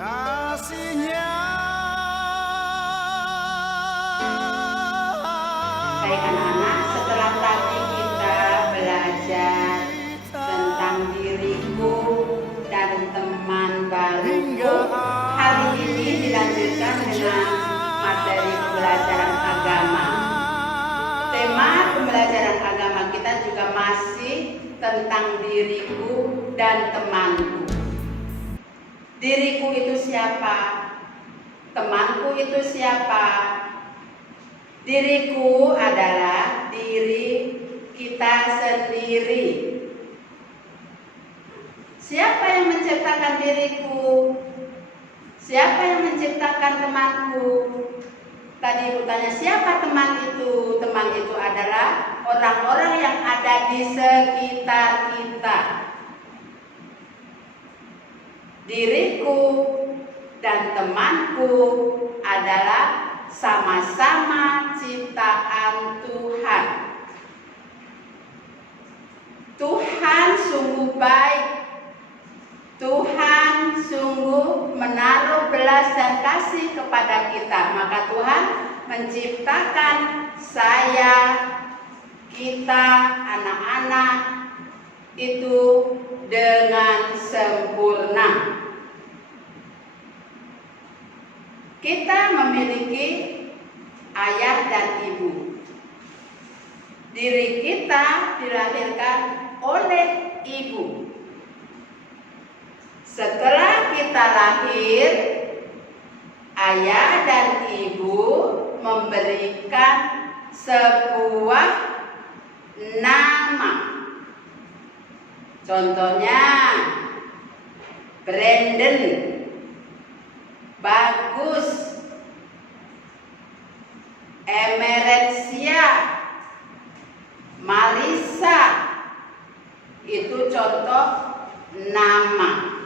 kasihnya. Baik anak-anak, setelah tadi kita belajar tentang diriku dan teman baruku, hari ini dilanjutkan dengan materi pembelajaran agama. Tema pembelajaran agama kita juga masih tentang diriku dan temanku. Diriku itu siapa? Temanku itu siapa? Diriku adalah diri kita sendiri. Siapa yang menciptakan diriku? Siapa yang menciptakan temanku? Tadi ibu tanya, siapa teman itu? Teman itu adalah orang-orang yang ada di sekitar kita. Diriku dan temanku adalah sama-sama ciptaan Tuhan. Tuhan sungguh baik. Tuhan sungguh menaruh belas dan kasih kepada kita. Maka Tuhan menciptakan saya, kita, anak-anak itu dengan sempurna. Kita memiliki ayah dan ibu. Diri kita dilahirkan oleh ibu. Setelah kita lahir, ayah dan ibu memberikan sebuah nama. Contohnya Brandon, Bagus, Emeretsia, Marisa. Itu contoh nama.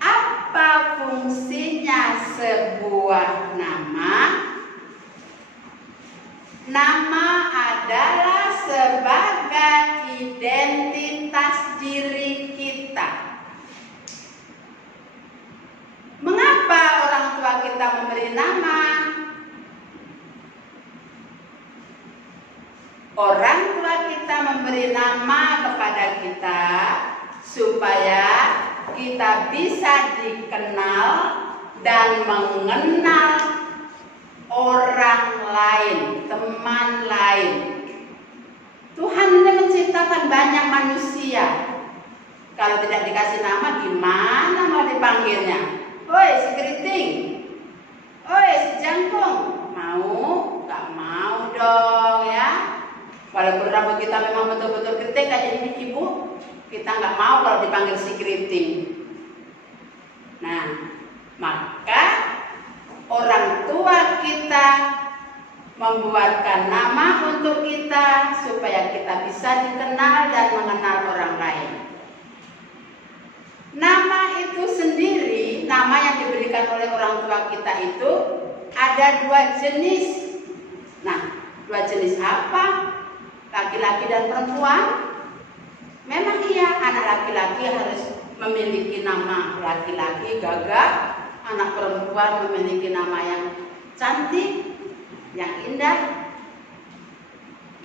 Apa fungsinya sebuah nama? Nama adalah sebagai identitas diri kita. Mengapa orang tua kita memberi nama? Orang tua kita memberi nama kepada kita supaya kita bisa dikenal dan mengenal orang lain, teman lain. Tuhan ini menciptakan banyak manusia. Kalau tidak dikasih nama, gimana mau dipanggilnya? Woi si keriting, woi si jangkung, mau? Gak mau dong ya. Walaupun rambut kita memang betul-betul keriting kayak ini ibu, kita nggak mau kalau dipanggil si keriting. Nah, maka orang tua kita membuatkan nama untuk kita supaya kita bisa dikenal dan mengenal orang lain. Nama itu sendiri, nama yang diberikan oleh orang tua kita itu ada dua jenis. Nah, dua jenis apa? Laki-laki dan perempuan. Memang iya, anak laki-laki harus memiliki nama laki-laki gagah, anak perempuan memiliki nama yang cantik, yang indah.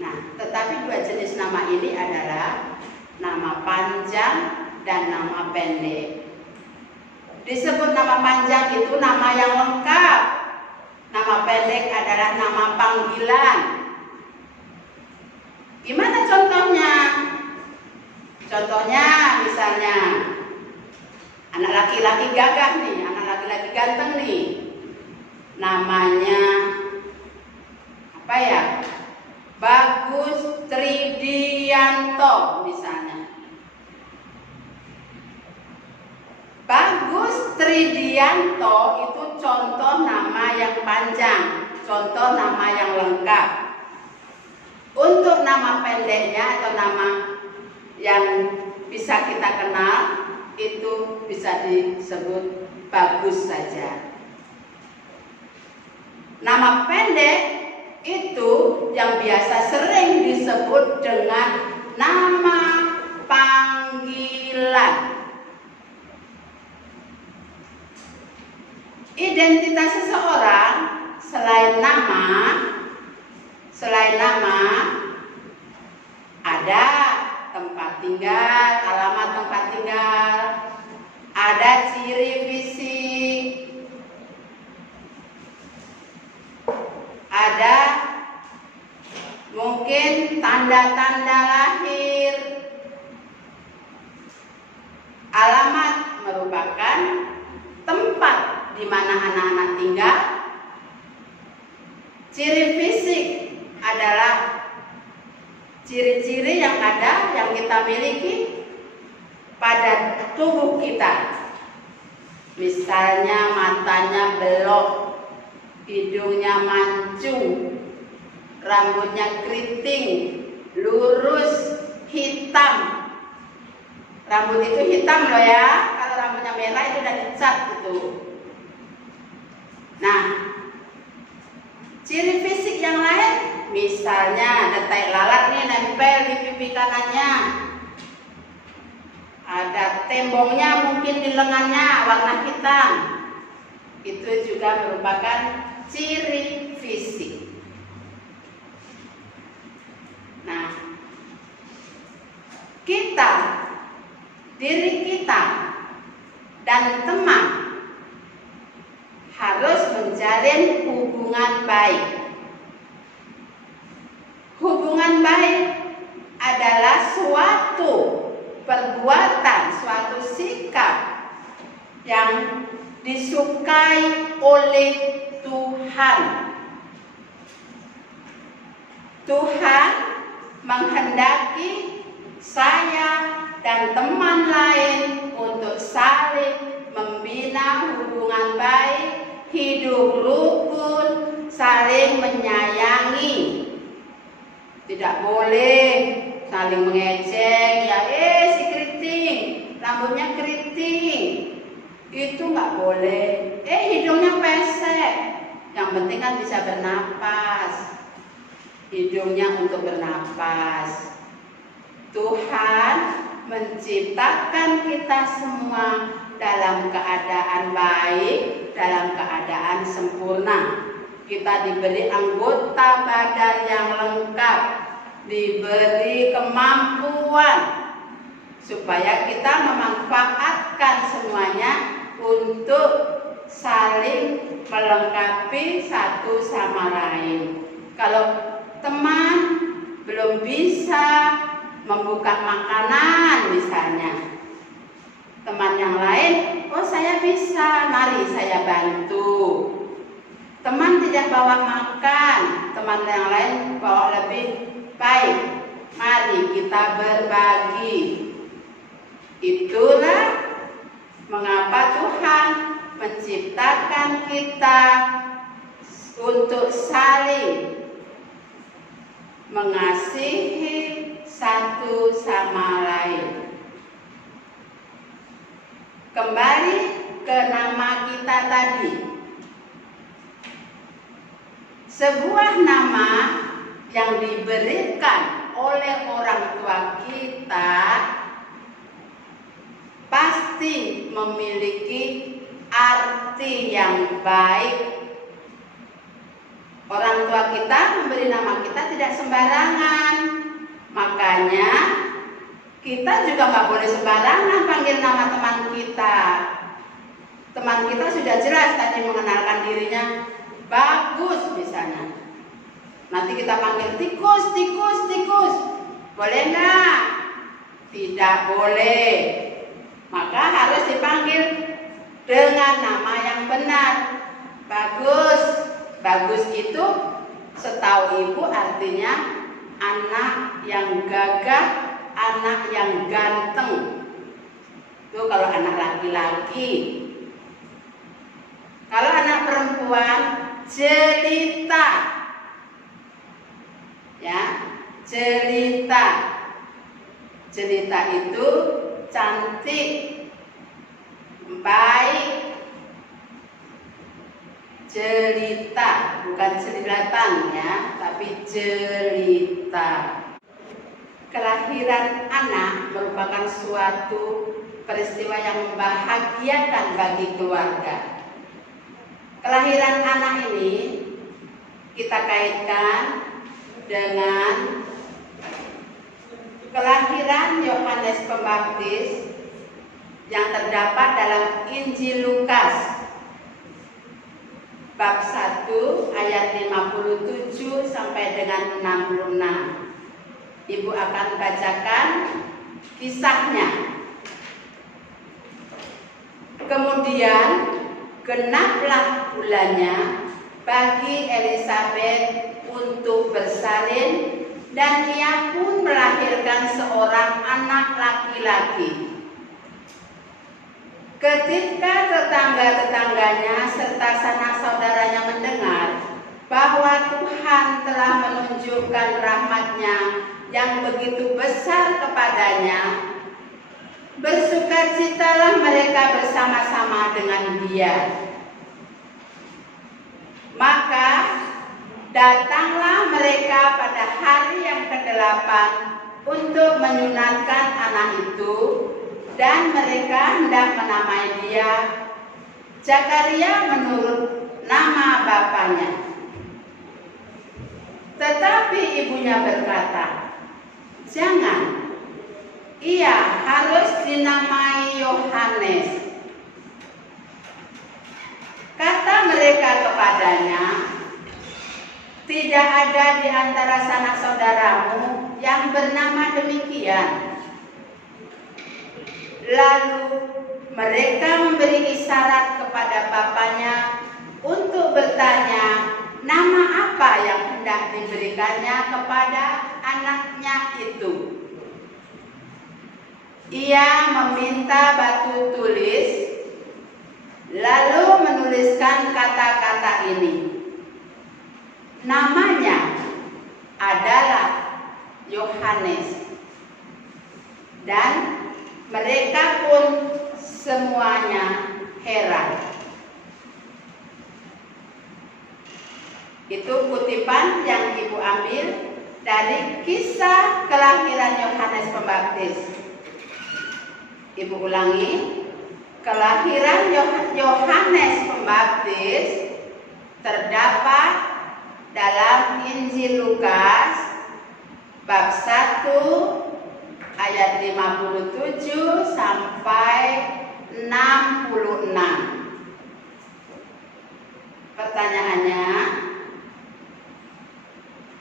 Nah, tetapi dua jenis nama ini adalah nama panjang dan nama pendek. Disebut nama panjang itu nama yang lengkap. Nama pendek adalah nama panggilan. Gimana contohnya? Contohnya misalnya anak laki-laki gagah nih, anak laki-laki ganteng nih. Namanya apa ya? Bagus Tridianto misalnya. Bagus Tridianto itu contoh nama yang panjang, contoh nama yang lengkap. Untuk nama pendeknya atau nama yang bisa kita kenal itu bisa disebut Bagus saja. Nama pendek itu yang biasa sering disebut dengan nama panggilan. Identitas seseorang selain nama ada tempat tinggal, alamat tempat tinggal, ada ciri fisik, ada mungkin tanda-tanda lahir. Alamat merupakan tempat di mana anak-anak tinggal. Ciri fisik adalah ciri-ciri yang ada, yang kita miliki pada tubuh kita. Misalnya matanya belok, hidungnya mancung, rambutnya keriting, lurus, hitam. Rambut itu hitam loh ya, kalau rambutnya merah itu udah dicat gitu. Nah, ciri fisik yang lain, misalnya ada tai lalat nih nempel di pipi kanannya, ada tembongnya mungkin di lengannya warna hitam, itu juga merupakan ciri fisik. Nah, diri kita dan teman harus menjalin hubungan baik. Hubungan baik adalah suatu perbuatan, suatu sikap yang disukai oleh Tuhan. Tuhan menghendaki saya dan teman lain untuk saling membina hubungan baik, hidup rukun, saling menyayangi. Tidak boleh saling mengejek, ya si keriting, rambutnya keriting, itu nggak boleh. Hidungnya pesek, yang penting kan bisa bernapas, hidungnya untuk bernapas. Tuhan menciptakan kita semua dalam keadaan baik, dalam keadaan sempurna. Kita diberi anggota badan yang lengkap, diberi kemampuan supaya kita memanfaatkan semuanya untuk saling melengkapi satu sama lain. Kalau teman belum bisa membuka makanan misalnya, teman yang lain, saya bisa, mari saya bantu. Teman tidak bawa makan, teman yang lain bawa lebih baik, mari kita berbagi. Itulah mengapa Tuhan menciptakan kita untuk saling mengasihi satu sama lain. Kembali ke nama kita tadi. Sebuah nama yang diberikan oleh orang tua kita pasti memiliki arti yang baik. Orang tua kita memberi nama kita tidak sembarangan. Makanya kita juga nggak boleh sembarangan panggil nama teman kita. Teman kita sudah jelas tadi mengenalkan dirinya, Bagus misalnya. Nanti kita panggil tikus, tikus, tikus. Boleh nggak? Tidak boleh. Maka harus dipanggil dengan nama yang benar. Bagus. Bagus itu setahu ibu artinya anak yang gagah, anak yang ganteng. Itu kalau anak laki-laki. Kalau anak perempuan, jelita. Ya, jelita. Jelita itu cantik, baik. Jelita, bukan jelilatan ya, tapi jelita. Kelahiran anak merupakan suatu peristiwa yang membahagiakan bagi keluarga. Kelahiran anak ini kita kaitkan dengan kelahiran Yohanes Pembaptis yang terdapat dalam Injil Lukas bab 1 ayat 57 sampai dengan 66. Ibu akan bacakan kisahnya. Kemudian genaplah bulannya bagi Elisabet untuk bersalin, dan ia pun melahirkan seorang anak laki-laki. Ketika tetangga-tetangganya serta sanak saudaranya mendengar bahwa Tuhan telah menunjukkan rahmat-Nya yang begitu besar kepadanya, bersukacitalah mereka bersama-sama dengan dia. Maka datanglah mereka pada hari yang ke-8 untuk menyunatkan anak itu, dan mereka hendak menamai dia Zakaria menurut nama bapaknya. Tetapi ibunya berkata, "Jangan, ia harus dinamai Yohanes." Kata mereka kepadanya, "Tidak ada di antara sanak saudaramu yang bernama demikian." Lalu mereka memberi isyarat kepada bapaknya untuk bertanya nama apa yang hendak diberikannya kepada anaknya itu. Ia meminta batu tulis, lalu menuliskan kata-kata ini. Namanya adalah Yohanes. Dan mereka pun semuanya heran. Itu kutipan yang Ibu ambil dari kisah kelahiran Yohanes Pembaptis. Ibu ulangi, kelahiran Yohanes Pembaptis terdapat dalam Injil Lukas bab 1 ayat 57 sampai 66. Pertanyaannya,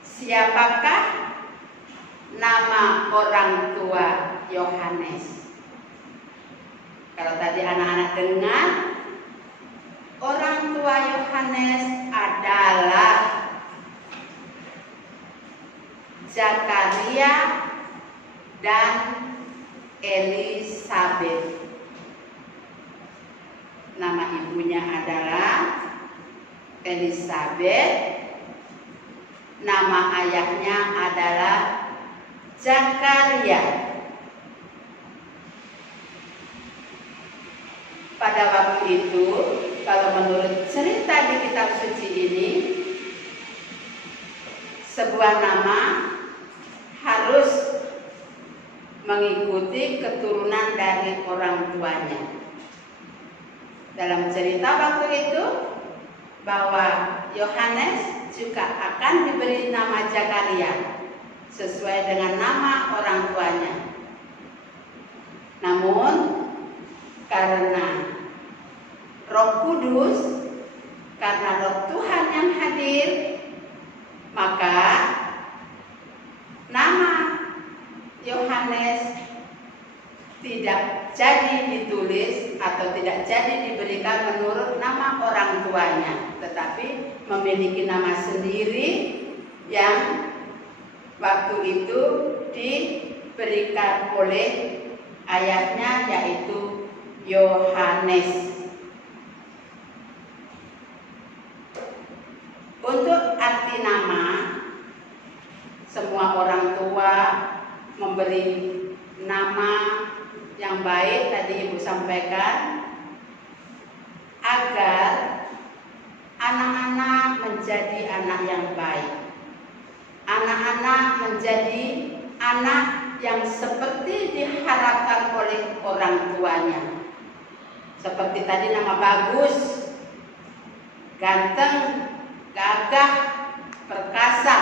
siapakah nama orang tua Yohanes? Kalau tadi anak-anak dengar, orang tua Yohanes adalah Zakaria dan Elisabet. Nama ibunya adalah Elisabet. Nama ayahnya adalah Zakaria. Pada waktu itu, kalau menurut cerita di kitab suci ini, sebuah nama harus mengikuti keturunan dari orang tuanya. Dalam cerita waktu itu, bahwa Yohanes juga akan diberi nama Zakaria sesuai dengan nama orang tuanya. Namun karena Roh Kudus, karena Roh Tuhan yang hadir, maka nama Yohanes tidak jadi ditulis atau tidak jadi diberikan menurut nama orang tuanya, tetapi memiliki nama sendiri yang waktu itu diberikan oleh ayahnya, yaitu Yohanes. Untuk arti nama, semua orang tua memberi nama yang baik, tadi Ibu sampaikan, agar anak-anak menjadi anak yang baik. Anak-anak menjadi anak yang seperti diharapkan oleh orang tuanya. Seperti tadi nama bagus, ganteng, gagah, perkasa.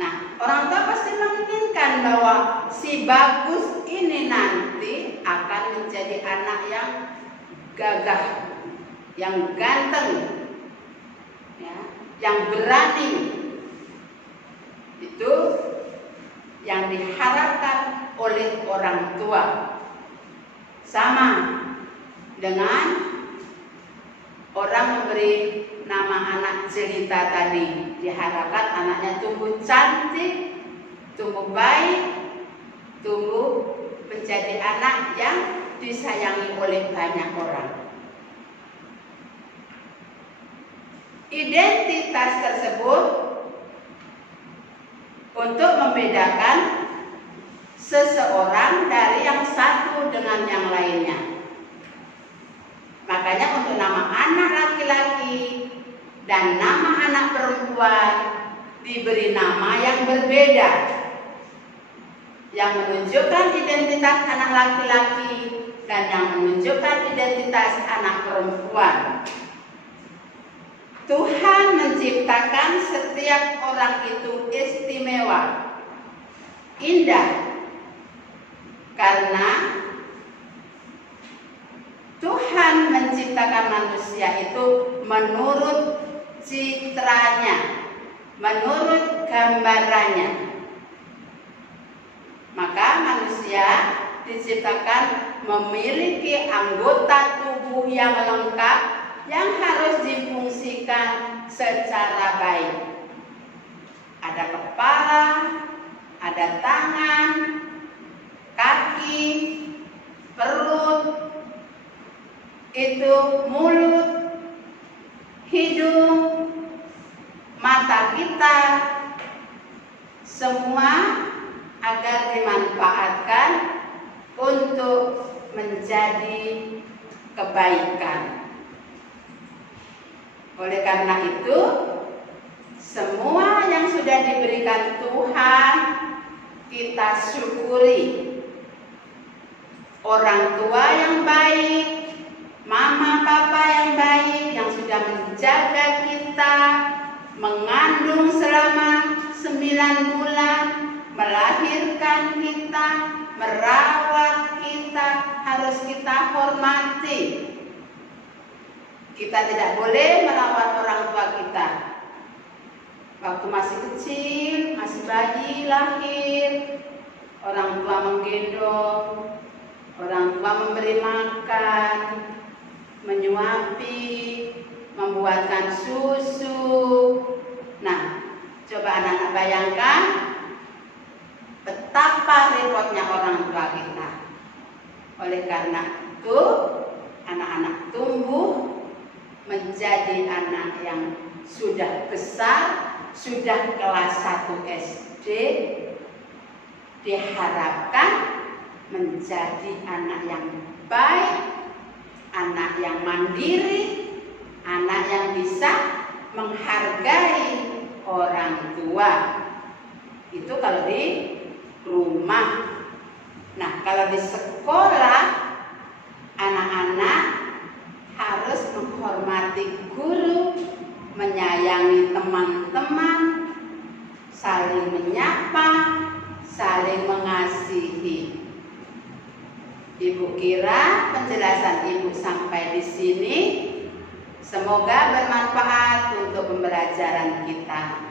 Nah, orang tua pasti menginginkan bahwa si Bagus ini nanti akan menjadi anak yang gagah, yang ganteng, ya, yang berani. Itu yang diharapkan oleh orang tua. Sama dengan orang memberi nama anak jelita tadi, diharapkan anaknya tumbuh cantik, tumbuh baik, tumbuh menjadi anak yang disayangi oleh banyak orang. Identitas tersebut untuk membedakan seseorang dari yang satu dengan yang lainnya. Makanya untuk nama anak laki-laki dan nama anak perempuan diberi nama yang berbeda, yang menunjukkan identitas anak laki-laki dan yang menunjukkan identitas anak perempuan. Tuhan menciptakan setiap orang itu istimewa, indah, karena Tuhan menciptakan manusia itu menurut citranya, menurut gambarannya. Maka manusia diciptakan memiliki anggota tubuh yang lengkap yang harus difungsikan secara baik. Ada kepala, ada tangan, kaki, perut, itu mulut, hidung, mata kita, semua agar dimanfaatkan untuk menjadi kebaikan. Oleh karena itu, semua yang sudah diberikan Tuhan kita syukuri. Orang tua yang baik, mama papa yang baik yang sudah menjaga kita, mengandung selama 9 bulan, melahirkan kita, merawat kita, harus kita hormati. Kita tidak boleh merawat orang tua kita waktu masih kecil, masih bayi lahir, orang tua menggendong, orang tua memberi makan, menyuapi, membuatkan susu. Nah, coba anak-anak bayangkan betapa repotnya orang tua kita. Oleh karena itu, anak-anak tumbuh menjadi anak yang sudah besar, sudah kelas 1 SD, diharapkan menjadi anak yang baik, anak yang mandiri, anak yang bisa menghargai orang tua. Itu kalau di rumah. Nah, kalau di sekolah, anak-anak harus menghormati guru, menyayangi teman-teman, saling menyapa, saling mengasihi. Ibu kira penjelasan Ibu sampai di sini semoga bermanfaat untuk pembelajaran kita.